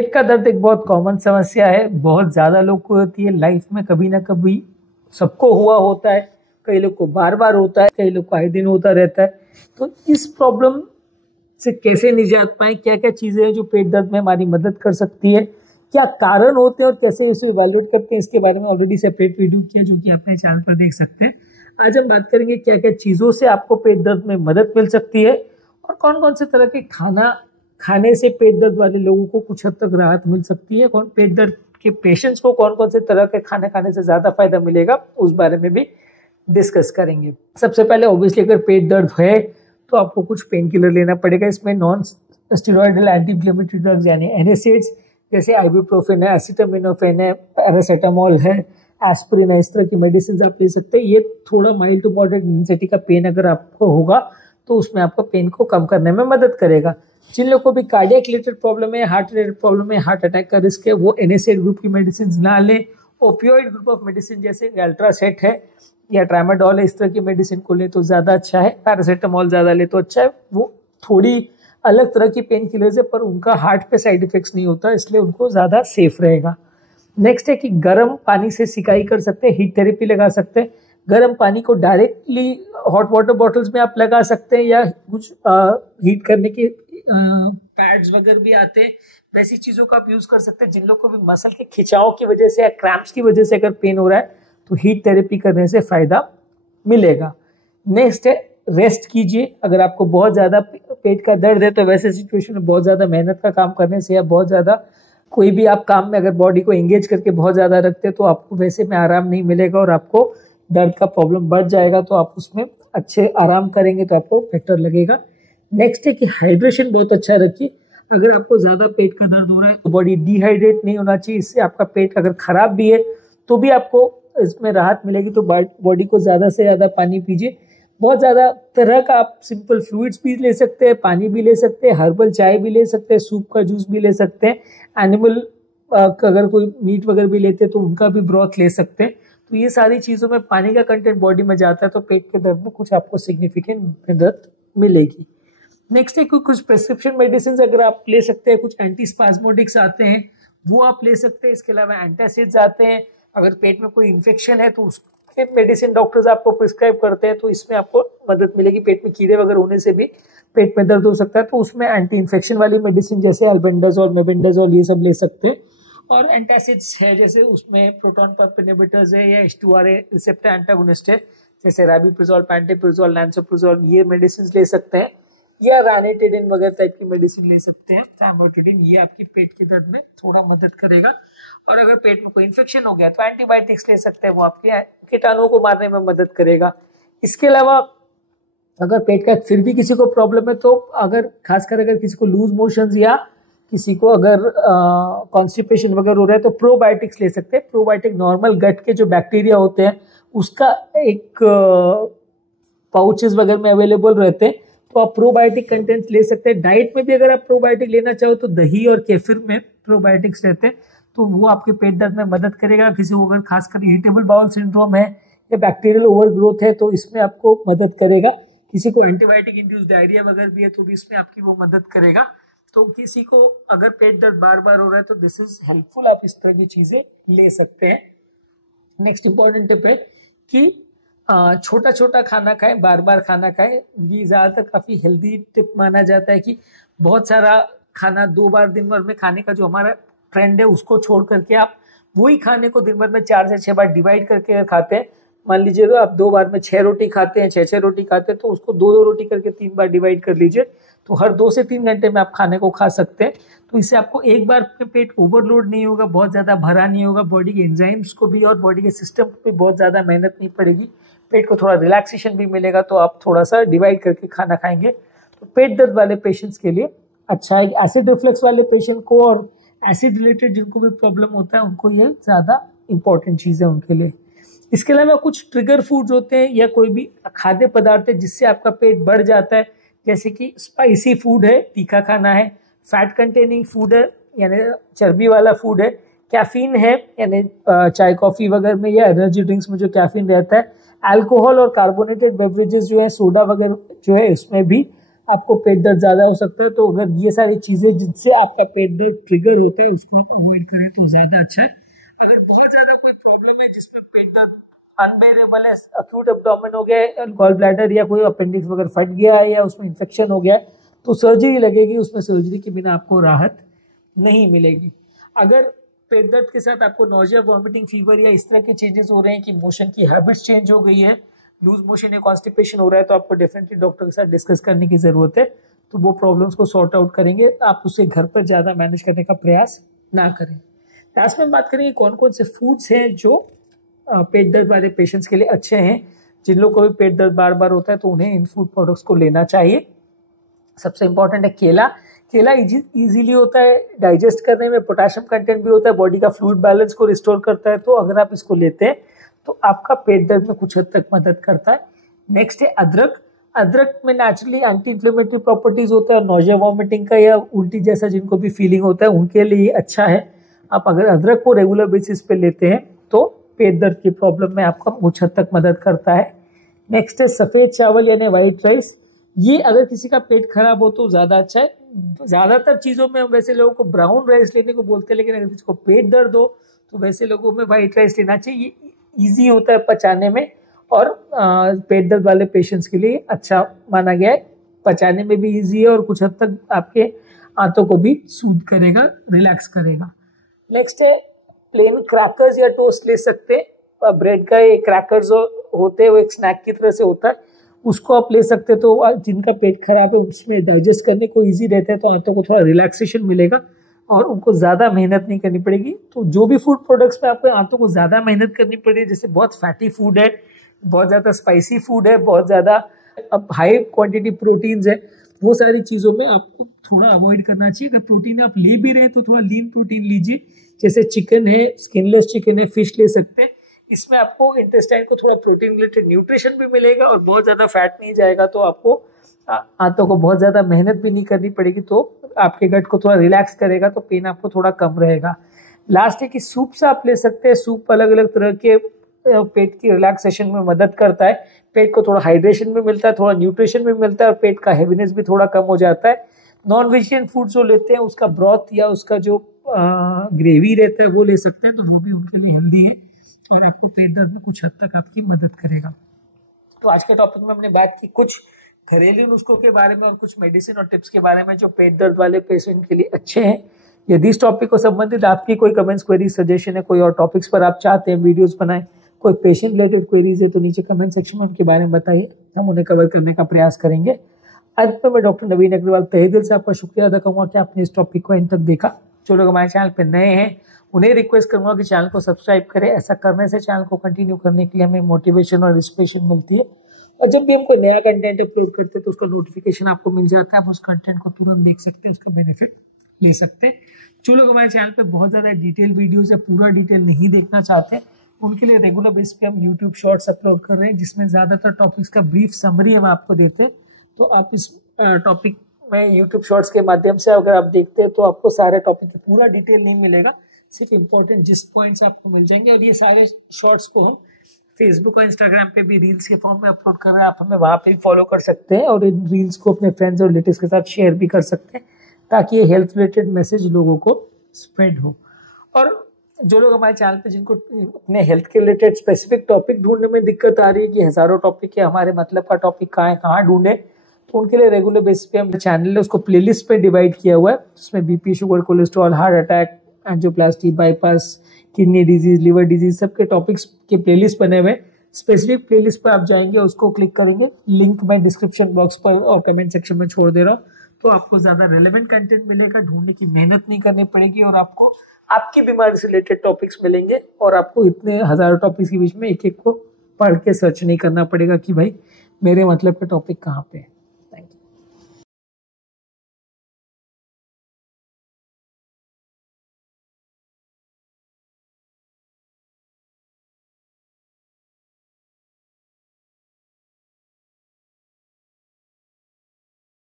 पेट का दर्द एक बहुत कॉमन समस्या है, बहुत ज़्यादा लोग को होती है लाइफ में, कभी ना कभी सबको हुआ होता है। कई लोग को बार बार होता है, कई लोग को आए दिन होता रहता है। तो इस प्रॉब्लम से कैसे निजात पाएं, क्या क्या चीज़ें हैं जो पेट दर्द में हमारी मदद कर सकती है, क्या कारण होते हैं और कैसे उसे इवैल्यूएट करते हैं, इसके बारे में ऑलरेडी सेपरेट वीडियो किया जो कि अपने चैनल पर देख सकते हैं। आज हम बात करेंगे क्या क्या चीज़ों से आपको पेट दर्द में मदद मिल सकती है और कौन कौन से तरह के खाना खाने से पेट दर्द वाले लोगों को कुछ हद तक राहत मिल सकती है, कौन पेट दर्द के पेशेंट्स को कौन कौन से तरह के खाने खाने से ज़्यादा फायदा मिलेगा, उस बारे में भी डिस्कस करेंगे। सबसे पहले ऑब्वियसली अगर पेट दर्द है तो आपको कुछ पेन किलर लेना पड़ेगा। इसमें non steroidal anti inflammatory drugs यानी एनएसएइड्स जैसे आइबुप्रोफेन है, एसिटामिनोफेन है, पैरासीटामोल है, एस्पिरिन है, इस तरह की मेडिसिन आप ले सकते हैं। ये थोड़ा माइल्ड टू मॉडरेट इंटेंसिटी का पेन अगर आपको होगा तो उसमें आपका पेन को कम करने में मदद करेगा। जिन लोगों को भी कार्डियक रिलेटेड प्रॉब्लम है, हार्ट रिलेटेड प्रॉब्लम है, हार्ट अटैक का रिस्क है, वो एनएसएइड ग्रुप की मेडिसिन ना लें। ओपियोइड ग्रुप ऑफ मेडिसिन जैसे अल्ट्रासेट है या ट्रामाडोल है, इस तरह की मेडिसिन को ले तो ज़्यादा अच्छा है। पैरासीटामोल ज़्यादा ले तो अच्छा है। वो थोड़ी अलग तरह की पेन किलर्स है पर उनका हार्ट पे साइड इफेक्ट्स नहीं होता, इसलिए उनको ज़्यादा सेफ रहेगा। नेक्स्ट है कि गर्म पानी से सिकाई कर सकते हैं, हीट थेरेपी लगा सकते हैं। गर्म पानी को डायरेक्टली हॉट वाटर बॉटल्स में आप लगा सकते हैं या कुछ हीट करने के पैड्स वगैरह भी आते हैं, वैसी चीज़ों का आप यूज़ कर सकते हैं। जिन लोग को भी मसल के खिंचाव की वजह से या क्रैम्प्स की वजह से अगर पेन हो रहा है तो हीट थेरेपी करने से फ़ायदा मिलेगा। नेक्स्ट है रेस्ट कीजिए। अगर आपको बहुत ज़्यादा पेट का दर्द है तो वैसे सिचुएशन में बहुत ज़्यादा मेहनत का काम करने से या बहुत ज़्यादा कोई भी आप काम में अगर बॉडी को एंगेज करके बहुत ज़्यादा रखते हैं तो आपको वैसे में आराम नहीं मिलेगा और आपको दर्द का प्रॉब्लम बढ़ जाएगा। तो आप उसमें अच्छे आराम करेंगे तो आपको बेटर लगेगा। नेक्स्ट है कि हाइड्रेशन बहुत अच्छा रखिए। अगर आपको ज़्यादा पेट का दर्द हो रहा है तो बॉडी डिहाइड्रेट नहीं होना चाहिए, इससे आपका पेट अगर ख़राब भी है तो भी आपको इसमें राहत मिलेगी। तो बॉडी को ज़्यादा से ज़्यादा पानी पीजिए। बहुत ज़्यादा तरह का आप सिंपल फ्लूइड्स भी ले सकते हैं, पानी भी ले सकते हैं, हर्बल चाय भी ले सकते हैं, सूप का जूस भी ले सकते हैं, एनिमल अगर कोई मीट वगैरह भी लेते हैं तो उनका भी ब्रॉथ ले सकते हैं। तो ये सारी चीज़ों में पानी का कंटेंट बॉडी में जाता है तो पेट के दर्द में कुछ आपको सिग्निफिकेंट मदद मिलेगी। नेक्स्ट है कुछ प्रेस्क्रिप्शन मेडिसिन अगर आप ले सकते हैं, कुछ एंटीस्पाज्मोडिक्स आते हैं वो आप ले सकते हैं। इसके अलावा एंटासिड्स आते हैं। अगर पेट में कोई इन्फेक्शन है तो उसके मेडिसिन डॉक्टर्स आपको प्रिस्क्राइब करते हैं तो इसमें आपको मदद मिलेगी। पेट में कीड़े वगैरह होने से भी पेट में दर्द हो सकता है तो उसमें एंटी इन्फेक्शन वाली मेडिसिन जैसे अल्बेंडाजोल, मेबेंडाजोल ये सब ले सकते हैं। और एंटासिड्स है जैसे उसमें प्रोटॉन पंप इनहिबिटर्स है या H2RA रिसेप्टर एंटागोनिस्ट है जैसे राबिप्रिजोल, पैंटोप्रिजोल, लैंसोप्रिजोल, ये मेडिसिन ले सकते हैं। या रानिटिडिन वगैरह टाइप की मेडिसिन ले सकते हैं, फैमोटिडिन, ये आपकी पेट के दर्द में थोड़ा मदद करेगा। और अगर पेट में कोई इन्फेक्शन हो गया तो एंटीबायोटिक्स ले सकते हैं, वो आपके कीटाणुओं को मारने में मदद करेगा। इसके अलावा अगर पेट का फिर भी किसी को प्रॉब्लम है तो अगर खासकर अगर किसी को लूज मोशंस या किसी को अगर कॉन्स्टिपेशन वगैरह हो रहा है तो प्रोबायोटिक्स ले सकते हैं। प्रोबायोटिक नॉर्मल गट के जो बैक्टीरिया होते हैं उसका एक पाउचेस वगैरह में अवेलेबल रहते हैं तो आप प्रोबायोटिक कंटेंट्स ले सकते हैं। डाइट में भी अगर आप प्रोबायोटिक लेना चाहो तो दही और केफिर में प्रोबायोटिक्स रहते हैं तो वो आपके पेट दर्द में मदद करेगा। किसी को अगर खासकर इरिटेबल बाउल सिंड्रोम है या बैक्टीरियल ओवरग्रोथ है तो इसमें आपको मदद करेगा। किसी को एंटीबायोटिक इंड्यूस डायरिया वगैरह भी है तो भी इसमें आपकी वो मदद करेगा। तो किसी को अगर पेट दर्द बार बार हो रहा है तो दिस इज हेल्पफुल, आप इस तरह की चीज़ें ले सकते हैं। नेक्स्ट इंपॉर्टेंट टिप है कि छोटा छोटा खाना खाएं, बार बार खाना खाएं। ये ज़्यादातर काफ़ी हेल्दी टिप माना जाता है कि बहुत सारा खाना 2 बार दिन भर में खाने का जो हमारा ट्रेंड है उसको छोड़ करके आप वही खाने को दिन भर में 4 से 6 बार डिवाइड करके अगर खाते हैं, मान लीजिए तो आप 2 बार में 6 रोटी खाते हैं, 6 रोटी खाते हैं तो उसको 2 रोटी करके 3 बार डिवाइड कर लीजिए तो हर 2 से 3 घंटे में आप खाने को खा सकते हैं। तो इससे आपको एक बार में पेट ओवरलोड नहीं होगा, बहुत ज़्यादा भरा नहीं होगा, बॉडी के एंजाइम्स को भी और बॉडी के सिस्टम को भी बहुत ज़्यादा मेहनत नहीं पड़ेगी, पेट को थोड़ा रिलैक्सेशन भी मिलेगा। तो आप थोड़ा सा डिवाइड करके खाना खाएंगे तो पेट दर्द वाले पेशेंट्स के लिए अच्छा है। एसिड रिफ्लक्स वाले पेशेंट को और एसिड रिलेटेड जिनको भी प्रॉब्लम होता है उनको ये ज़्यादा इंपॉर्टेंट चीज़ है उनके लिए। इसके अलावा कुछ ट्रिगर फूड्स होते हैं या कोई भी खाद्य पदार्थ है जिससे आपका पेट बढ़ जाता है, जैसे कि स्पाइसी फूड है, तीखा खाना है, फैट कंटेनिंग फूड है यानी चर्बी वाला फूड है, कैफीन है यानी चाय कॉफ़ी वगैरह में या एनर्जी ड्रिंक्स में जो कैफीन रहता है, अल्कोहल और कार्बोनेटेड बेवरेजेस जो है, सोडा वगैरह जो है, इसमें भी आपको पेट दर्द ज़्यादा हो सकता है। तो अगर ये सारी चीज़ें जिनसे आपका पेट दर्द ट्रिगर होता है उसको आप अवॉइड करें तो ज़्यादा अच्छा है। अगर बहुत ज़्यादा कोई प्रॉब्लम है जिसमें पेट दर्द अनबेरेबल है, अक्यूट एब्डोमेन हो गया है, गॉल ब्लैडर या कोई अपेंडिक्स वगैरह फट गया है या उसमें इन्फेक्शन हो गया है, तो सर्जरी लगेगी। उसमें सर्जरी के बिना आपको राहत नहीं मिलेगी। अगर पेट दर्द के साथ आपको नोजिया, वॉमिटिंग, फीवर या इस तरह के चेंजेस हो रहे हैं कि मोशन की हैबिट्स चेंज हो गई है, लूज मोशन या कॉन्स्टिपेशन हो रहा है, तो आपको डेफिनेटली डॉक्टर के साथ डिस्कस करने की जरूरत है। तो वो प्रॉब्लम्स को सॉर्ट आउट करेंगे। आप उसे घर पर ज़्यादा मैनेज करने का प्रयास ना करें। लास्ट में बात करेंगे कौन कौन से फूड्स हैं जो पेट दर्द वाले पेशेंट्स के लिए अच्छे हैं। जिन लोगों को भी पेट दर्द बार बार होता है तो उन्हें इन फूड प्रोडक्ट्स को लेना चाहिए। सबसे इंपॉर्टेंट है केला। केला इजीली होता है डाइजेस्ट करने में, पोटेशियम कंटेंट भी होता है, बॉडी का फ्लूइड बैलेंस को रिस्टोर करता है। तो अगर आप इसको लेते हैं तो आपका पेट दर्द में कुछ हद तक मदद करता है। नेक्स्ट है अदरक। अदरक में नेचुरली एंटी इन्फ्लेमेटरी प्रॉपर्टीज होता है। नोजिया, वॉमिटिंग का या उल्टी जैसा जिनको भी फीलिंग होता है उनके लिए अच्छा है। आप अगर अदरक को रेगुलर बेसिस पे लेते हैं तो पेट दर्द की प्रॉब्लम में आपका कुछ हद तक मदद करता है। नेक्स्ट है सफ़ेद चावल यानी वाइट राइस। ये अगर किसी का पेट खराब हो तो ज़्यादा अच्छा है। ज़्यादातर चीज़ों में हम वैसे लोगों को ब्राउन राइस लेने को बोलते हैं, लेकिन अगर किसी को पेट दर्द हो तो वैसे लोगों में वाइट राइस लेना चाहिए। ये ईजी होता है पचाने में और पेट दर्द वाले पेशेंट्स के लिए अच्छा माना गया है। पचाने में भी ईजी है और कुछ हद तक आपके आंतों को भी सूद करेगा, रिलैक्स करेगा। नेक्स्ट है प्लेन क्रैकर्स या टोस्ट ले सकते हैं। ब्रेड का ये क्रैकर्स होते हैं, वो एक स्नैक की तरह से होता है, उसको आप ले सकते हैं। तो जिनका पेट खराब है उसमें डाइजेस्ट करने को इजी रहता है, तो आंतों को थोड़ा रिलैक्सेशन मिलेगा और उनको ज़्यादा मेहनत नहीं करनी पड़ेगी। तो जो भी फूड प्रोडक्ट्स में आपको आंतों को ज़्यादा मेहनत करनी पड़ेगी, जैसे बहुत फैटी फूड है, बहुत ज़्यादा स्पाइसी फूड है, बहुत ज़्यादा अब हाई क्वांटिटी प्रोटीन्स है, वो सारी चीज़ों में आपको थोड़ा अवॉइड करना चाहिए। अगर प्रोटीन आप ले भी रहे हैं तो थोड़ा लीन प्रोटीन लीजिए, जैसे चिकन है, स्किनलेस चिकन है, फिश ले सकते हैं। इसमें आपको इंटेस्टाइन को थोड़ा प्रोटीन रिलेटेड न्यूट्रिशन भी मिलेगा और बहुत ज़्यादा फैट नहीं जाएगा। तो आपको आंतों को बहुत ज़्यादा मेहनत भी नहीं करनी पड़ेगी, तो आपके गट को थोड़ा रिलैक्स करेगा, तो पेन आपको थोड़ा कम रहेगा। लास्ट है कि सूप्स आप ले सकते हैं। सूप अलग अलग तरह के पेट की रिलैक्सेशन में मदद करता है। पेट को थोड़ा हाइड्रेशन भी मिलता है, थोड़ा न्यूट्रिशन भी मिलता है और पेट का हैवीनेस भी थोड़ा कम हो जाता है। नॉन वेजिटेरियन फूड जो लेते हैं उसका ब्रॉथ या उसका जो ग्रेवी रहता है वो ले सकते हैं, तो वो भी उनके लिए हेल्दी है और आपको पेट दर्द में कुछ हद तक आपकी मदद करेगा। तो आज के टॉपिक में हमने बात की कुछ घरेलू नुस्खों के बारे में और कुछ मेडिसिन और टिप्स के बारे में जो पेट दर्द वाले पेशेंट के लिए अच्छे हैं। यदि इस टॉपिक को संबंधित आपकी कोई कमेंट्स, क्वेरी, सजेशन है, कोई और टॉपिक्स पर आप चाहते हैं वीडियोस बनाएं, कोई पेशेंट रिलेटेड क्वेरीज है, तो नीचे कमेंट सेक्शन में उनके बारे में बताइए, हम उन्हें कवर करने का प्रयास करेंगे। अंत में मैं डॉक्टर नवीन अग्रवाल तहे दिल से आपका शुक्रिया अदा करूँगा कि आपने इस टॉपिक को एंड तक देखा। जो लोग हमारे चैनल पर नए हैं उन्हें रिक्वेस्ट करूंगा कि चैनल को सब्सक्राइब करें। ऐसा करने से चैनल को कंटिन्यू करने के लिए हमें मोटिवेशन और इंस्पिरेशन मिलती है, और जब भी हम कोई नया कंटेंट अपलोड करते हैं तो उसका नोटिफिकेशन आपको मिल जाता है। आप उस कंटेंट को तुरंत देख सकते हैं, उसका बेनिफिट ले सकते हैं। जो लोग हमारे चैनल पे बहुत ज़्यादा डिटेल वीडियोस या पूरा डिटेल नहीं देखना चाहते, उनके लिए रेगुलर बेस पे हम यूट्यूब शॉर्ट्स अपलोड कर रहे हैं, जिसमें ज़्यादातर टॉपिक्स का ब्रीफ समरी हम आपको देते हैं। तो आप इस टॉपिक में यूट्यूब शॉर्ट्स के माध्यम से अगर आप देखते हैं तो आपको सारे टॉपिक की पूरा डिटेल नहीं मिलेगा, सिर्फ इंपॉर्टेंट जिस्ट पॉइंट्स आपको मिल जाएंगे। और ये सारे शॉर्ट्स को हम फेसबुक और इंस्टाग्राम पे भी रील्स के फॉर्म में अपलोड कर रहे हैं, आप हमें वहाँ पे भी फॉलो कर सकते हैं और इन रील्स को अपने फ्रेंड्स और रिलेटिव्स के साथ शेयर भी कर सकते हैं, ताकि ये हेल्थ रिलेटेड मैसेज लोगों को स्प्रेड हो। और जो लोग हमारे चैनल पे जिनको अपने हेल्थ के रिलेटेड स्पेसिफिक टॉपिक ढूंढने में दिक्कत आ रही है कि हज़ारों टॉपिक है, हमारे मतलब का टॉपिक कहाँ है, कहाँ ढूंढे, तो उनके लिए रेगुलर बेसिस पे हम चैनल है उसको प्लेलिस्ट पे डिवाइड किया हुआ है, जिसमें BP, sugar, cholesterol, heart attack, angioplasty, bypass, kidney disease, liver disease, सबके टॉपिक्स के प्लेलिस्ट बने हुए। स्पेसिफिक प्लेलिस्ट पर आप जाएंगे, उसको क्लिक करेंगे, लिंक मैं डिस्क्रिप्शन बॉक्स पर और कमेंट सेक्शन में छोड़ दे रहा हूँ, तो आपको ज़्यादा रेलेवेंट कंटेंट मिलेगा, ढूंढने की मेहनत नहीं करनी पड़ेगी और आपको आपकी बीमारी से रिलेटेड टॉपिक्स मिलेंगे और आपको इतने हज़ारों टॉपिक्स के बीच में एक एक को पढ़ के सर्च नहीं करना पड़ेगा कि भाई मेरे मतलब का टॉपिक कहाँ पे है।